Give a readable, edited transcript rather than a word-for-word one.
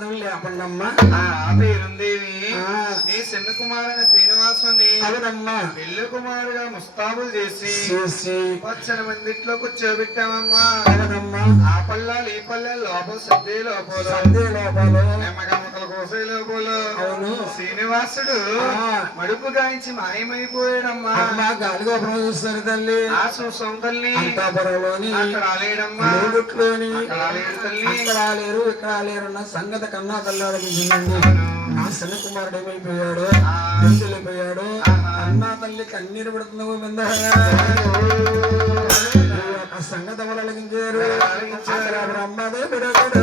పదవి లేపండమ్మా. ఆ పేరుందేవి నీ చిన్న కుమారుని శ్రీనివాసుని అవునమ్మా పెళ్లి కుమారుగా ముస్తాబులు చేసి చేసి పచ్చని మందిట్లో కూర్చోబెట్టామమ్మా. అవునమ్మా ఆ పల్లాలు ఈ పల్లెలు లోపల సర్దే లోపల సందే లోపాలు నిమ్మకమ్మకలు కోసే లోపల అవును శ్రీనివాసుడు మడుపు గాయించి మాయమైపోయాడమ్మా. అమ్మా గాలిగా చూస్తారు తల్లి ఆ సౌందర్ని అంతాపురంలోని అక్కడ ఆలేడమ్మా. మూడుట్లోని అక్కడ ఆలేడు తల్లి. ఇక్కడ లేరు ఇక్కడ లేరున్న సంగతి కన్నా తల్లాడికి నా చిన్న కుమారుడు ఏమైపోయాడు వెళ్ళిపోయాడు. అన్నా తల్లి కన్నీరు పెడుతున్నావు మీద సంగతి ఎవరు బ్రహ్మదే బిడగడు.